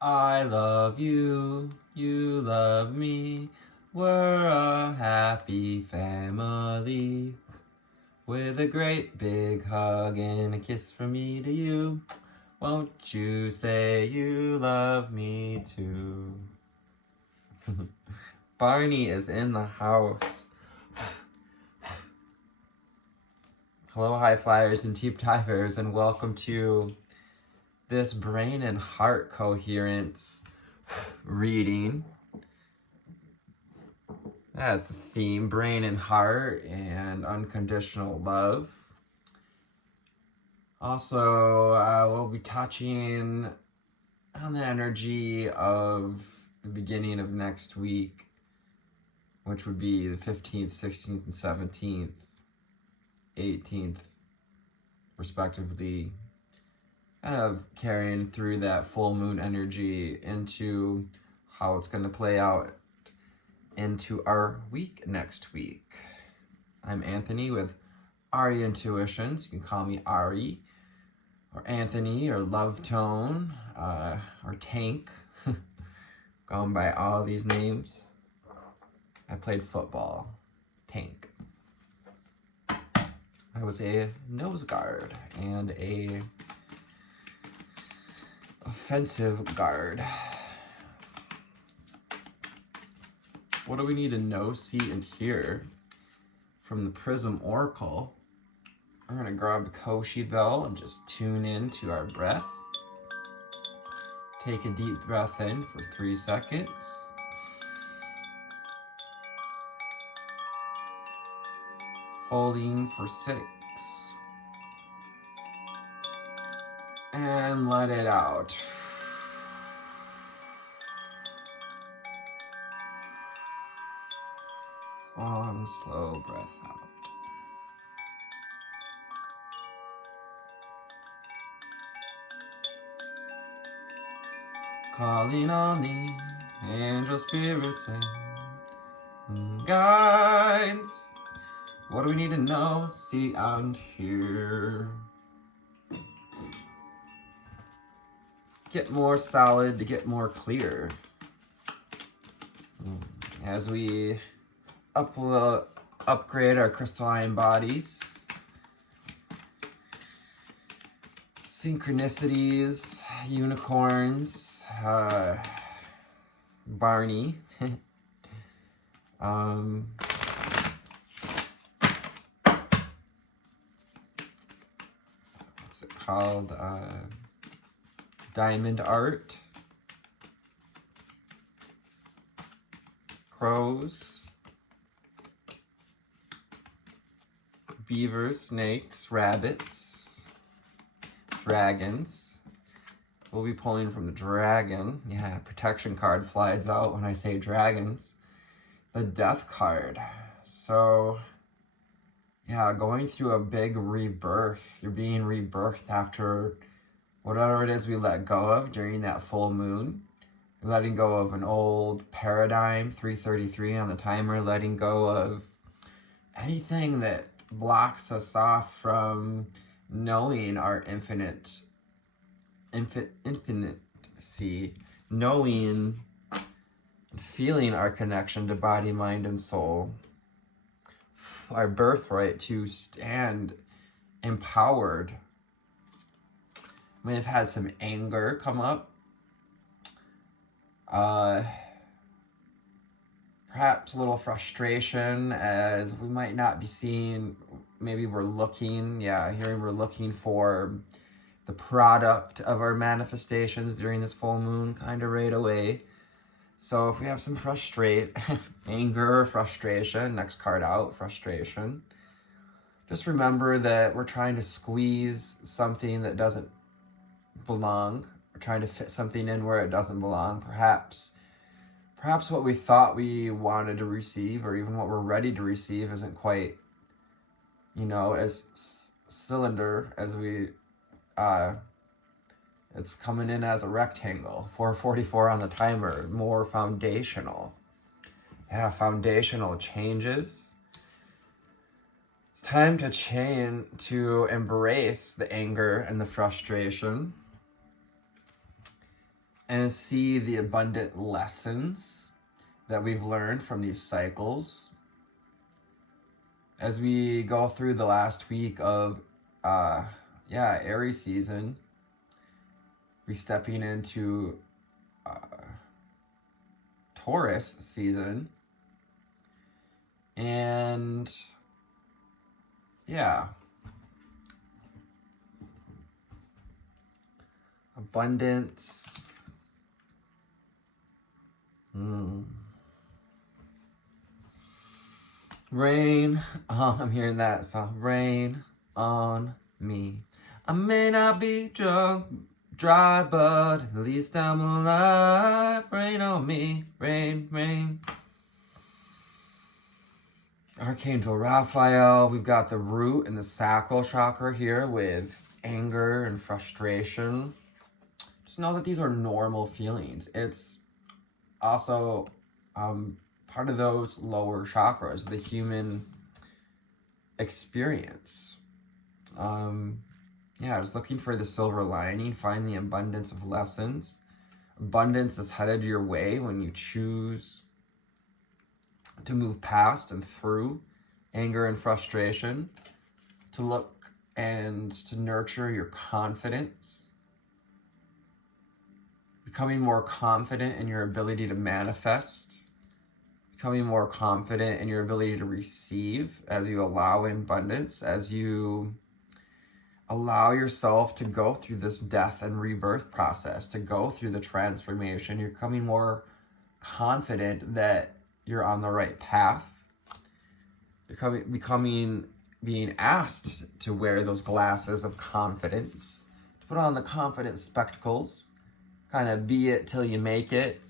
I love you, you love me. We're a happy family. With a great big hug and a kiss from me to you. Won't you say you love me too? Barney is in the house. Hello, high flyers and deep divers, and welcome to this brain and heart coherence reading. That's the theme, brain and heart and unconditional love. Also, we'll be touching on the energy of the beginning of next week, which would be the 15th, 16th, and 17th, 18th, respectively, kind of carrying through that full moon energy into how it's going to play out into our week next week. I'm Anthony with Aerie Intuitions. You can call me Aerie, or Anthony, or Love Tone, or Tank. Going by all these names. I played football. Tank. I was a nose guard and a offensive guard. What do we need to know, see, and hear from the Prism Oracle? I'm going to grab the Koshi bell and just tune in to our breath. Take a deep breath in for 3 seconds. Holding for 6. And let it out. Long, slow breath out. Calling on the angel spirits and guides. What do we need to know, see, and hear? Get more solid to get more clear. As we upgrade our crystalline bodies, synchronicities, unicorns, Barney, what's it called? Diamond art, crows, beavers, snakes, rabbits, dragons. We'll be pulling from the dragon. Yeah, protection card flies out when I say dragons. The death card. So, yeah, going through a big rebirth. You're being rebirthed after whatever it is we let go of during that full moon. Letting go of an old paradigm, 333 on the timer, letting go of anything that blocks us off from knowing our infinite see, knowing and feeling our connection to body, mind, and soul. Our birthright to stand empowered. May have had some anger come up. Perhaps a little frustration as we might not be seeing, maybe we're looking, hearing we're looking for the product of our manifestations during this full moon kind of right away. So if we have some anger, frustration, next card out, frustration, just remember that we're trying to squeeze something that doesn't belong. We're trying to fit something in where it doesn't belong. Perhaps what we thought we wanted to receive, or even what we're ready to receive, isn't quite, as cylinder as we, it's coming in as a rectangle. 444 on the timer, more foundational. Yeah, foundational changes. It's time to embrace the anger and the frustration. and see the abundant lessons that we've learned from these cycles as we go through the last week of Aerie season. We're stepping into Taurus season, and abundance. Rain, I'm hearing that song. Rain on me. I may not be drunk, dry, but at least I'm alive. Rain on me, rain, rain. Archangel Raphael, we've got the root and the sacral chakra here with anger and frustration. Just know that these are normal feelings. It's also part of those lower chakras, the human experience. Just looking for the silver lining, find the abundance of lessons. Abundance is headed your way when you choose to move past and through anger and frustration, to look and to nurture your confidence, becoming more confident in your ability to manifest, becoming more confident in your ability to receive as you allow in abundance, as you allow yourself to go through this death and rebirth process, to go through the transformation. You're becoming more confident that you're on the right path. You're being asked to wear those glasses of confidence, to put on the confidence spectacles, kind of be it till you make it.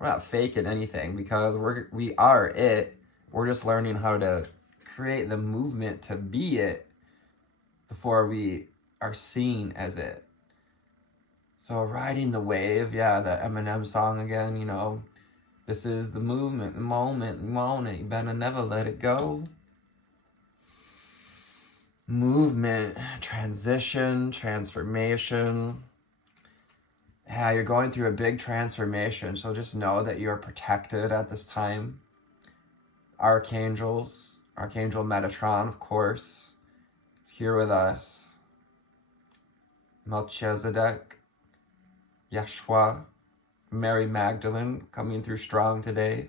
We're not faking anything because we are it. We're just learning how to create the movement to be it before we are seen as it. So riding the wave, the Eminem song again, this is the movement, the moment, you want it, you better never let it go. Movement, transition, transformation. You're going through a big transformation, so just know that you're protected at this time. Archangels, Archangel Metatron, of course, is here with us. Melchizedek, Yeshua, Mary Magdalene coming through strong today.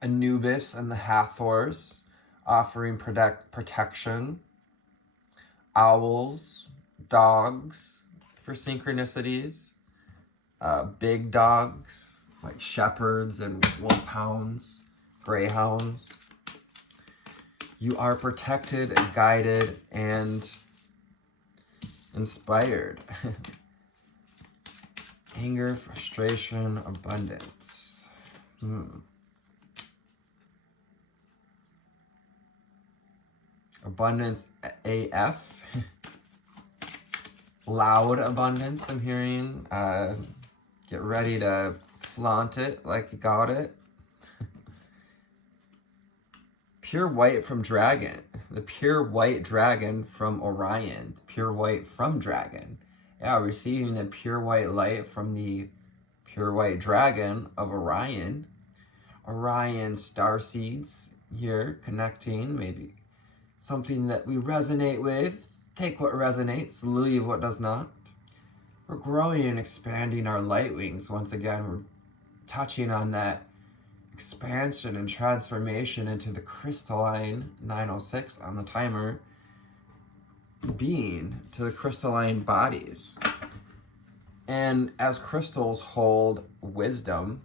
Anubis and the Hathors offering protection. Owls, dogs for synchronicities. Big dogs like shepherds and wolfhounds, greyhounds. You are protected, guided, and inspired. Anger, frustration, abundance. Abundance AF. Loud abundance, I'm hearing. Get ready to flaunt it like you got it. Pure white from dragon. The pure white dragon from Orion. Pure white from dragon. Receiving the pure white light from the pure white dragon of Orion. Orion star seeds here connecting, maybe something that we resonate with. Take what resonates, leave what does not. We're growing and expanding our light wings. Once again, we're touching on that expansion and transformation into the crystalline 906 on the timer being, to the crystalline bodies. And as crystals hold wisdom,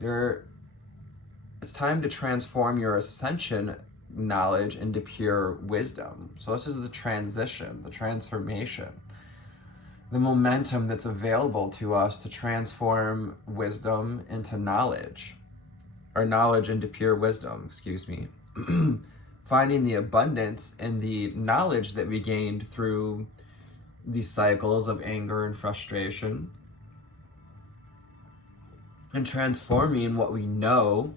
it's time to transform your ascension knowledge into pure wisdom. So this is the transition, the transformation, the momentum that's available to us to transform wisdom into knowledge, or knowledge into pure wisdom, excuse me. Finding the abundance and the knowledge that we gained through these cycles of anger and frustration, and transforming what we know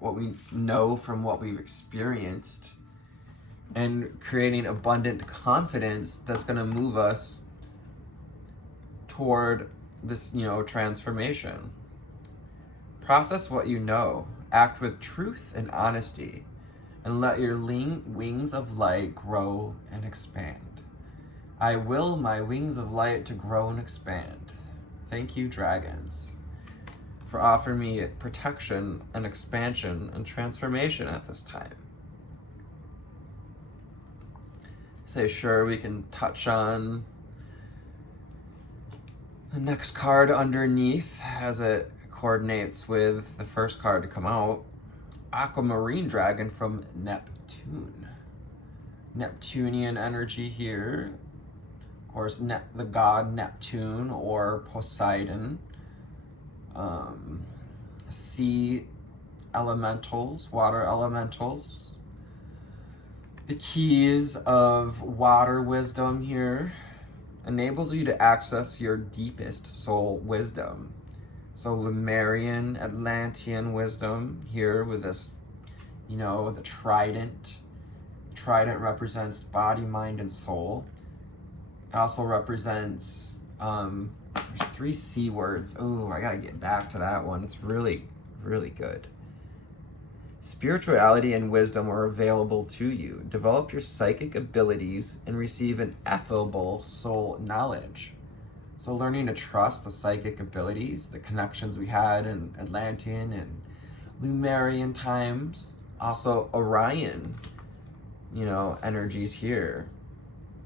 from what we've experienced, and creating abundant confidence that's going to move us toward this, transformation. Process what you know. Act with truth and honesty, and let your wings of light grow and expand. I will my wings of light to grow and expand. Thank you, dragons, for offering me protection and expansion and transformation at this time. Say, sure, we can touch on the next card underneath as it coordinates with the first card to come out. Aquamarine Dragon from Neptune. Neptunian energy here. Of course, the god Neptune or Poseidon. Sea elementals, water elementals. The keys of water wisdom here enables you to access your deepest soul wisdom. So Lemurian, Atlantean wisdom here with this, the trident. Trident represents body, mind, and soul. It also represents, there's 3 C words. Oh, I gotta get back to that one. It's really, really good. Spirituality and wisdom are available to you. Develop your psychic abilities and receive an effable soul knowledge. So learning to trust the psychic abilities, the connections we had in Atlantean and Lemurian times. Also Orion, energies here.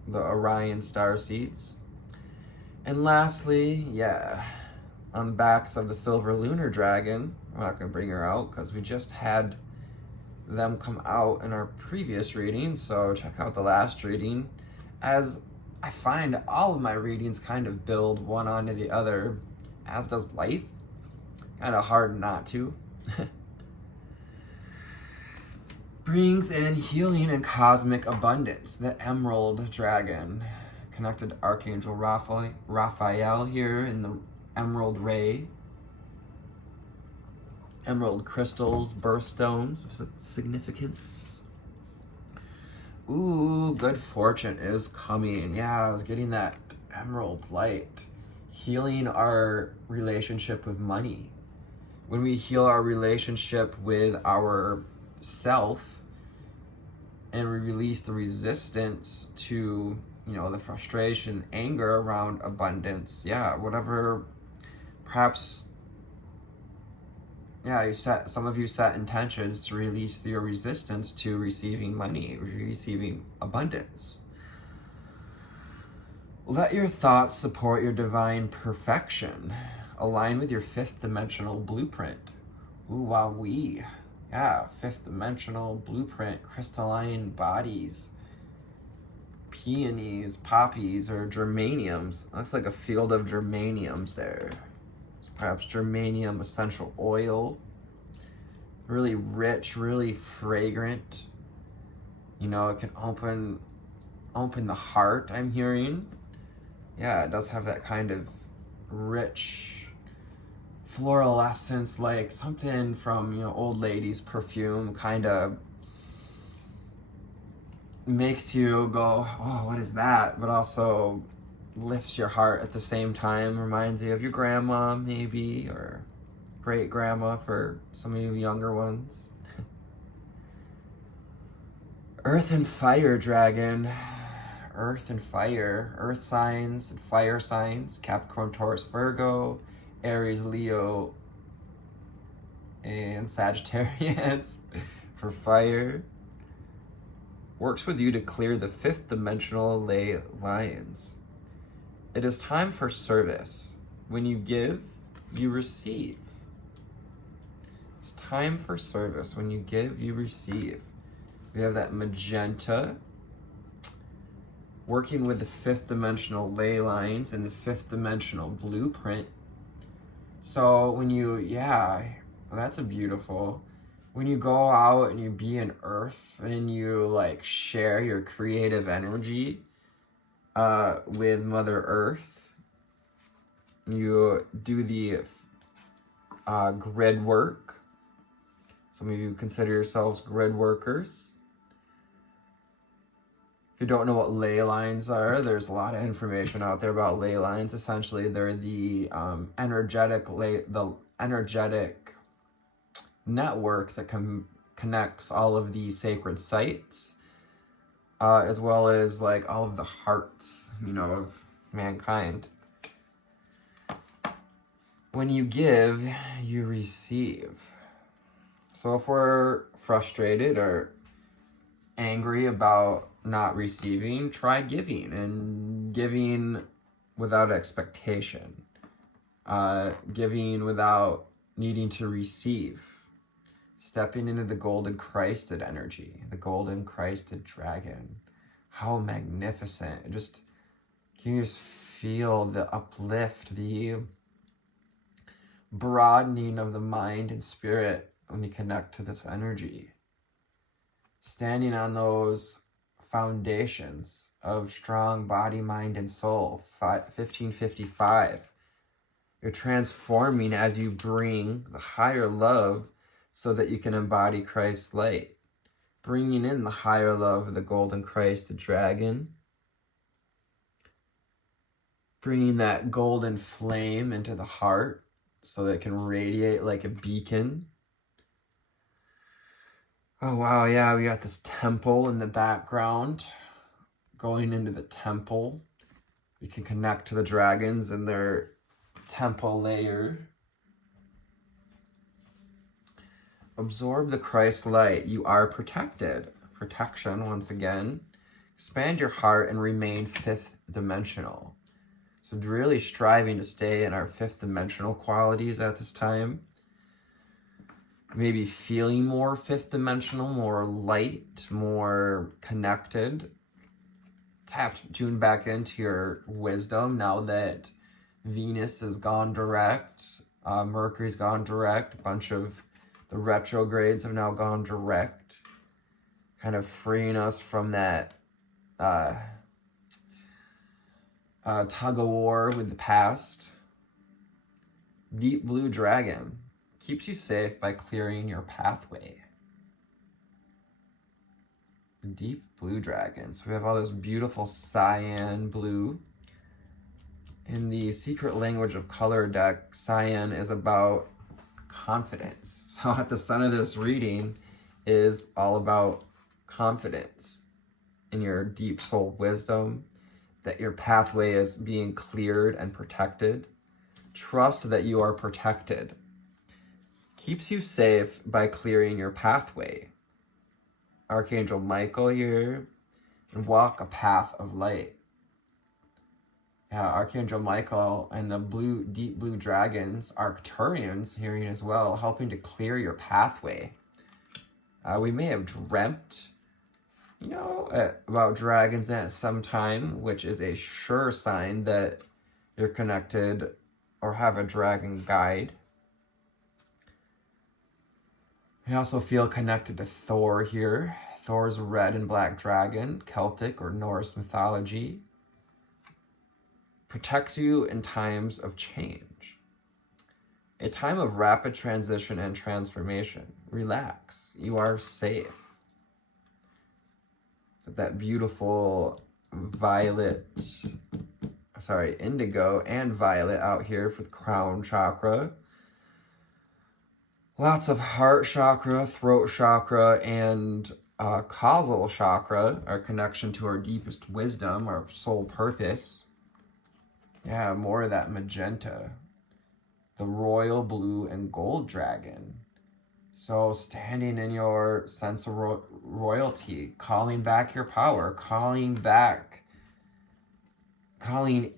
The Orion star seeds. And lastly, on the backs of the Silver Lunar Dragon, I'm not going to bring her out because we just had them come out in our previous reading, so check out the last reading, as I find all of my readings kind of build one onto the other, as does life. Kind of hard not to. Brings in healing and cosmic abundance. The Emerald Dragon, connected to Archangel Raphael here in the Emerald Ray. Emerald crystals, birthstones, significance. Ooh, good fortune is coming. Yeah, I was getting that emerald light. Healing our relationship with money. When we heal our relationship with our self and we release the resistance to, the frustration, anger around abundance. Yeah, whatever, perhaps, some of you set intentions to release your resistance to receiving money, receiving abundance. Let your thoughts support your divine perfection. Align with your 5th dimensional blueprint. Ooh, wowee. Yeah, 5th dimensional blueprint, crystalline bodies, peonies, poppies, or germaniums. Looks like a field of germaniums there. It's perhaps germanium essential oil. Really rich, really fragrant. It can open the heart, I'm hearing. Yeah, it does have that kind of rich floral essence, like something from, old lady's perfume, kind of makes you go, oh, what is that? But also lifts your heart at the same time, reminds you of your grandma maybe, or great grandma for some of you younger ones. Earth and Fire Dragon. Earth and fire. Earth signs and fire signs. Capricorn, Taurus, Virgo, Aries, Leo, and Sagittarius for fire. Works with you to clear the 5th dimensional ley lines. It is time for service. When you give, you receive. It's time for service. When you give, you receive. We have that magenta, working with the 5th dimensional ley lines and the 5th dimensional blueprint. So when that's a beautiful. When you go out and you be in earth and you share your creative energy with Mother Earth, you do the grid work. Some of you consider yourselves grid workers. you don't know what ley lines are, there's a lot of information out there about ley lines. Essentially, they're the energetic network that connects all of the sacred sites, as well as like all of the hearts, of mankind. When you give, you receive. So if we're frustrated or angry about not receiving, try giving, and giving without expectation, giving without needing to receive, stepping into the golden Christed energy, the golden Christed dragon. How magnificent. Can you just feel the uplift, the broadening of the mind and spirit when you connect to this energy? Standing on those foundations of strong body, mind, and soul, 1555. You're transforming as you bring the higher love so that you can embody Christ's light. Bringing in the higher love of the golden Christ, the dragon. Bringing that golden flame into the heart so that it can radiate like a beacon. Oh, wow, yeah, we got this temple in the background. Going into the temple, we can connect to the dragons and their temple layer. Absorb the Christ light. You are protected. Protection, once again. Expand your heart and remain fifth dimensional. So really striving to stay in our fifth dimensional qualities at this time. Maybe feeling more fifth dimensional, more light, more connected. Tune back into your wisdom now that Venus has gone direct, Mercury's gone direct, a bunch of the retrogrades have now gone direct, kind of freeing us from that tug of war with the past. Deep blue dragon keeps you safe by clearing your pathway. Deep blue dragon. So we have all this beautiful cyan blue. In the secret language of color deck, cyan is about confidence. So at the center of this reading is all about confidence in your deep soul wisdom, that your pathway is being cleared and protected. Trust that you are protected. Keeps you safe by clearing your pathway. Archangel Michael here, and walk a path of light. Yeah, Archangel Michael and the deep blue dragons, Arcturians hearing as well, helping to clear your pathway. We may have dreamt, about dragons at some time, which is a sure sign that you're connected or have a dragon guide. We also feel connected to Thor here. Thor's red and black dragon, Celtic or Norse mythology. Protects you in times of change. A time of rapid transition and transformation. Relax. You are safe. That beautiful indigo and violet out here for the crown chakra. Lots of heart chakra, throat chakra, and causal chakra, our connection to our deepest wisdom, our soul purpose. Yeah, more of that magenta. The royal blue and gold dragon. So standing in your sense of royalty, calling back your power, calling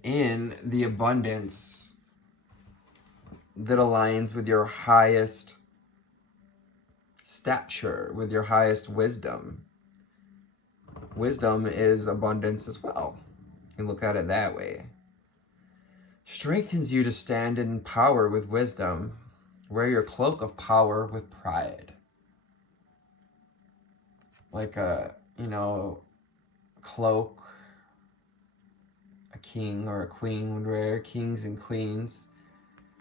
in the abundance that aligns with your highest stature, with your highest wisdom. Wisdom is abundance as well. You can look at it that way. Strengthens you to stand in power with wisdom. Wear your cloak of power with pride. Like a, cloak a king or a queen would wear, kings and queens.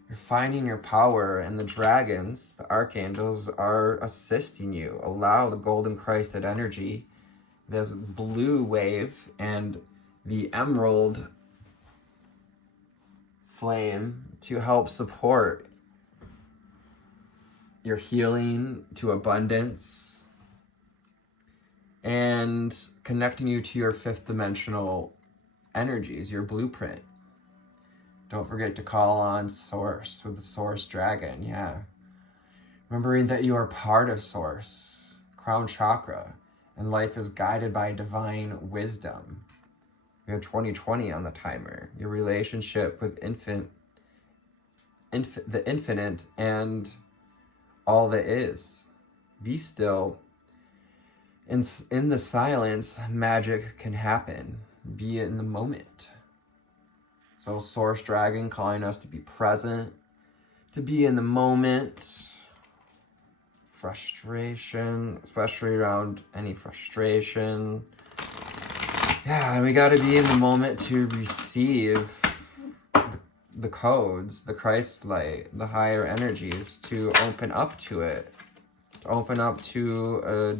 You're finding your power, and the dragons, the archangels, are assisting you. Allow the golden Christed energy this blue wave and the emerald flame to help support your healing to abundance and connecting you to your fifth dimensional energies, your blueprint. Don't forget to call on Source with the Source Dragon, yeah. Remembering that you are part of Source, crown chakra, and life is guided by divine wisdom. We have 2020 on the timer. Your relationship with the infinite and all that is. Be still. In the silence, magic can happen. Be in the moment. So Source Dragon calling us to be present, to be in the moment. Frustration, especially around any frustration. Yeah, and we got to be in the moment to receive the codes, the Christ light, the higher energies, to open up to it, to open up to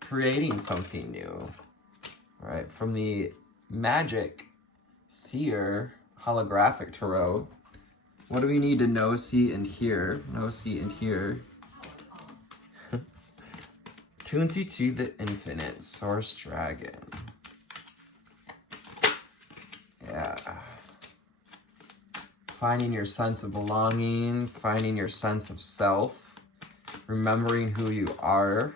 creating something new, right? From the magic seer holographic tarot, what do we need to know, see, and hear? Know, see, and hear. Tunes you to the infinite, Source Dragon. Yeah. Finding your sense of belonging, finding your sense of self, remembering who you are.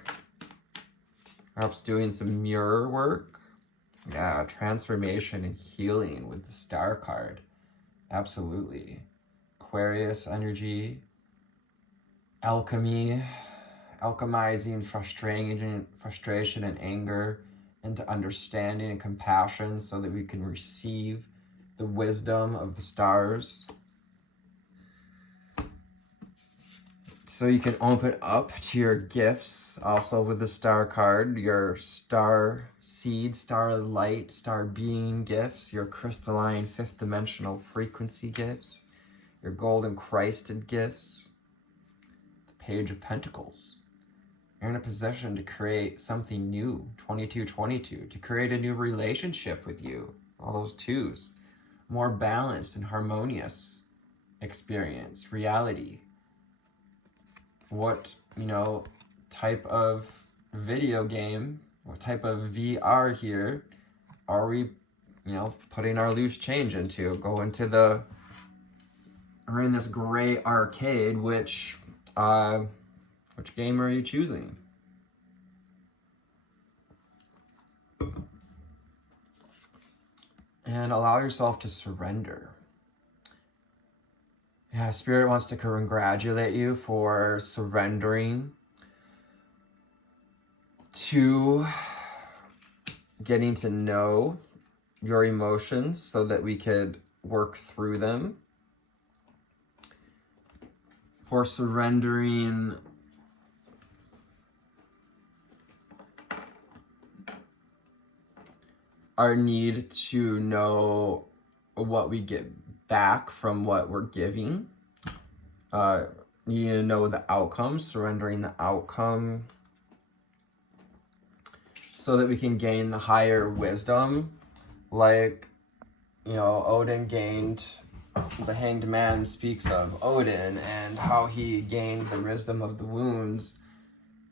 Perhaps doing some mirror work. Yeah, transformation and healing with the Star card. Absolutely. Aquarius energy. Alchemy. Alchemizing frustration and anger into understanding and compassion so that we can receive the wisdom of the stars. So you can open up to your gifts, also with the Star card, your star seed, star light, star being gifts, your crystalline fifth dimensional frequency gifts, your golden Christed gifts, the Page of Pentacles. You're in a position to create something new, 2222, to create a new relationship with you, all those twos, more balanced and harmonious experience, reality. What, type of video game, what type of VR here are we, putting our loose change into? We're in this gray arcade, which game are you choosing? And allow yourself to surrender. Yeah, Spirit wants to congratulate you for surrendering to getting to know your emotions so that we could work through them. For surrendering our need to know what we get back from what we're giving. You need to know the outcome, surrendering the outcome so that we can gain the higher wisdom. Like, Odin gained, the Hanged Man speaks of Odin and how he gained the wisdom of the wounds,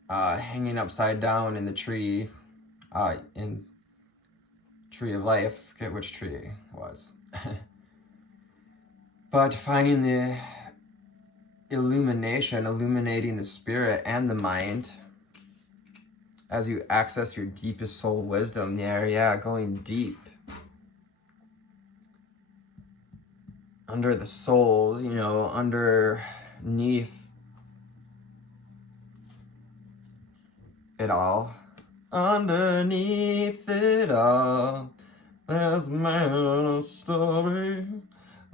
hanging upside down in the tree, in Tree of Life, I forget which tree it was. But finding the illuminating the spirit and the mind as you access your deepest soul wisdom there, going deep. Under the soul, underneath it all. Underneath it all, there's a man, a story.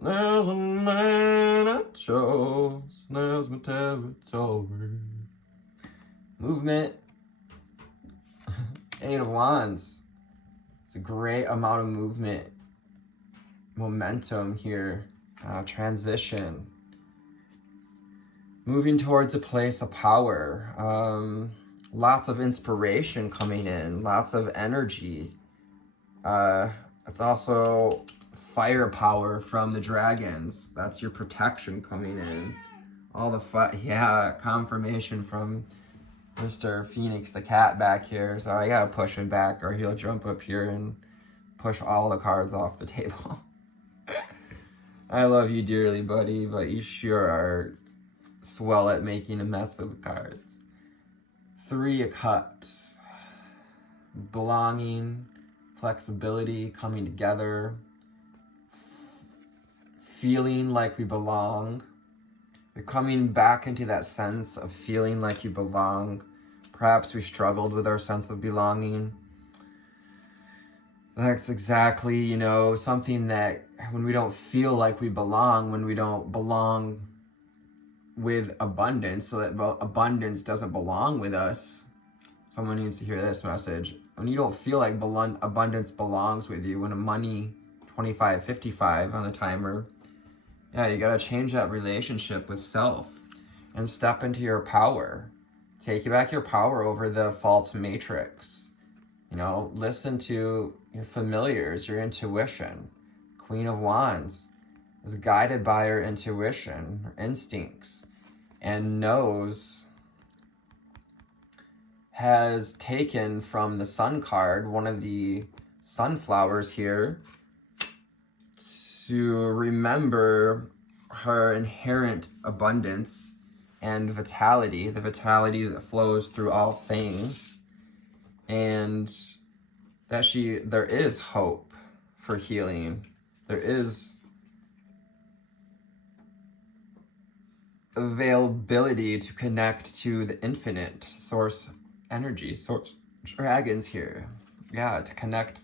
There's a man I chose. There's my territory. Movement. 8 of Wands. It's a great amount of movement. Momentum here. Transition. Moving towards a place of power. lots of inspiration coming in, lots of energy. It's also firepower from the dragons. That's your protection coming in. All the confirmation from Mr. Phoenix the cat back here. So I gotta push him back or he'll jump up here and push all the cards off the table. I love you dearly, buddy, but you sure are swell at making a mess of the cards. 3 of Cups. Belonging, flexibility, coming together, feeling like we belong. You're coming back into that sense of feeling like you belong. Perhaps we struggled with our sense of belonging. That's exactly, you know, something that when we don't feel like we belong, when we don't belong with abundance, so that abundance doesn't belong with us. Someone needs to hear this message. When you don't feel like abundance belongs with you, when a money 25-55 on the timer, yeah, you gotta change that relationship with self and step into your power. Take back your power over the false matrix. You know, listen to your familiars, your intuition. Queen of Wands is guided by her intuition, her instincts, and has taken from the Sun card, one of the sunflowers here, to remember her inherent abundance and vitality, the vitality that flows through all things, and that there is hope for healing. There is availability to connect to the infinite source energy, source dragons here. Yeah, to connect,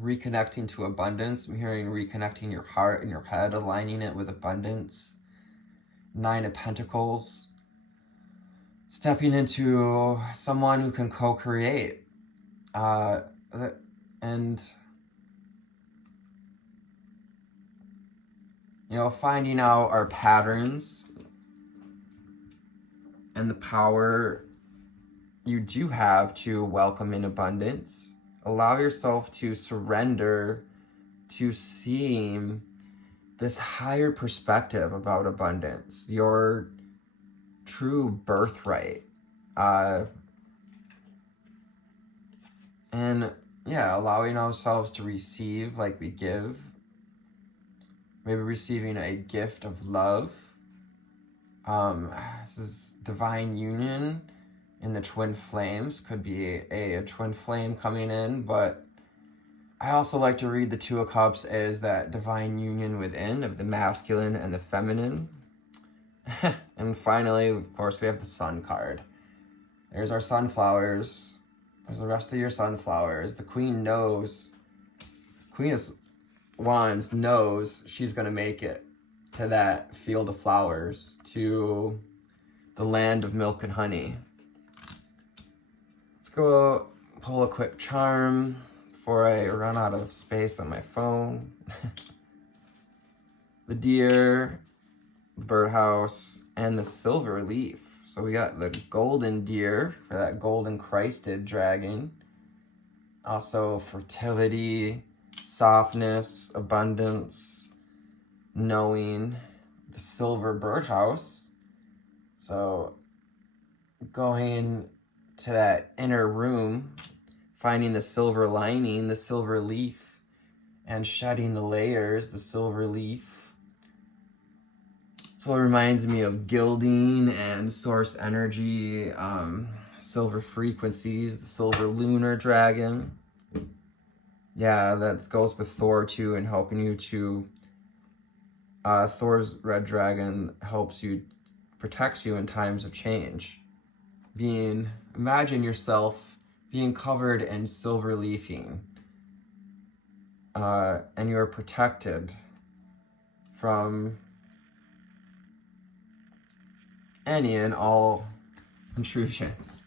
reconnecting to abundance. I'm hearing reconnecting your heart and your head, aligning it with abundance. 9 of Pentacles. Stepping into someone who can co-create. And, you know, finding out our patterns and the power you do have to welcome in abundance. Allow yourself to surrender to seeing this higher perspective about abundance, your true birthright. And yeah, allowing ourselves to receive like we give. Maybe receiving a gift of love. This is divine union in the twin flames. Could be a twin flame coming in, but I also like to read the 2 of Cups as that divine union within of the masculine and the feminine. And finally, of course, we have the Sun card. There's our sunflowers. There's the rest of your sunflowers. The Queen knows. Queen of Wands knows she's going to make it to that field of flowers, to the land of milk and honey. Let's go pull a quick charm before I run out of space on my phone. The deer, the birdhouse, and the silver leaf. So we got the golden deer for that golden Christed dragon. Also fertility, softness, abundance, knowing. The silver birdhouse. So going to that inner room, finding the silver lining, the silver leaf, and shedding the layers, the silver leaf. So it reminds me of gilding and source energy, silver frequencies, the silver lunar dragon. Yeah, that goes with Thor too, and helping you to, Thor's red dragon helps you, protects you in times of change. Imagine yourself being covered in silver leafing, and you're protected from any and all intrusions.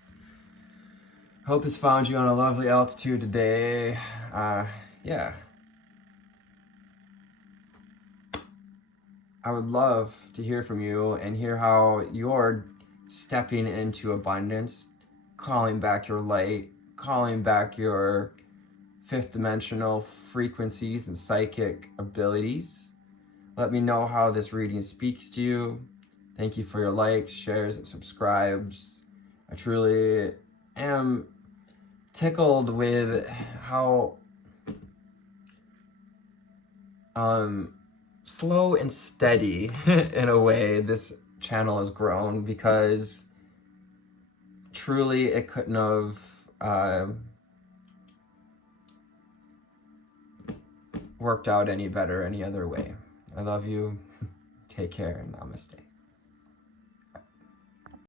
Hope has found you on a lovely altitude today. Yeah. I would love to hear from you and hear how you're stepping into abundance, calling back your light, calling back your fifth dimensional frequencies and psychic abilities. Let me know how this reading speaks to you. Thank you for your likes, shares, and subscribes. I truly am tickled with how slow and steady in a way this channel has grown, because truly it couldn't have worked out any better any other way. I love you. Take care and namaste.